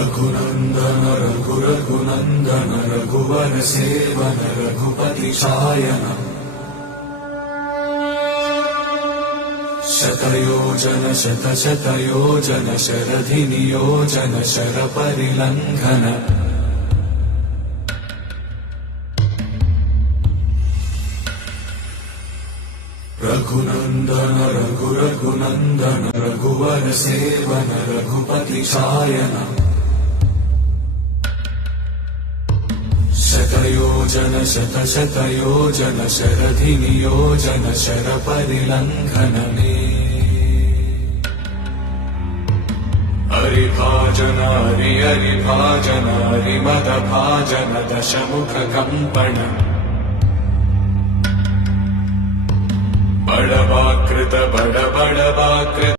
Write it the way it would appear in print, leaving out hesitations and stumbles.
रघुनन्दन रघुनन्दन रघुवर सेवन रघुपति शायन शतयोजन शतशतयोजन शरधि नियोजन शरपरिलङ्घन रघुनन्दन रघुनन्दन रघुवर सेवन रघुपति शायन शतयोजन शतशतयोजन शरधि नियोजन शरपरिलङ्घन हरिभाजन हरिभाजन हरिमदभाजन दशमुख कंपन बड़वाकृत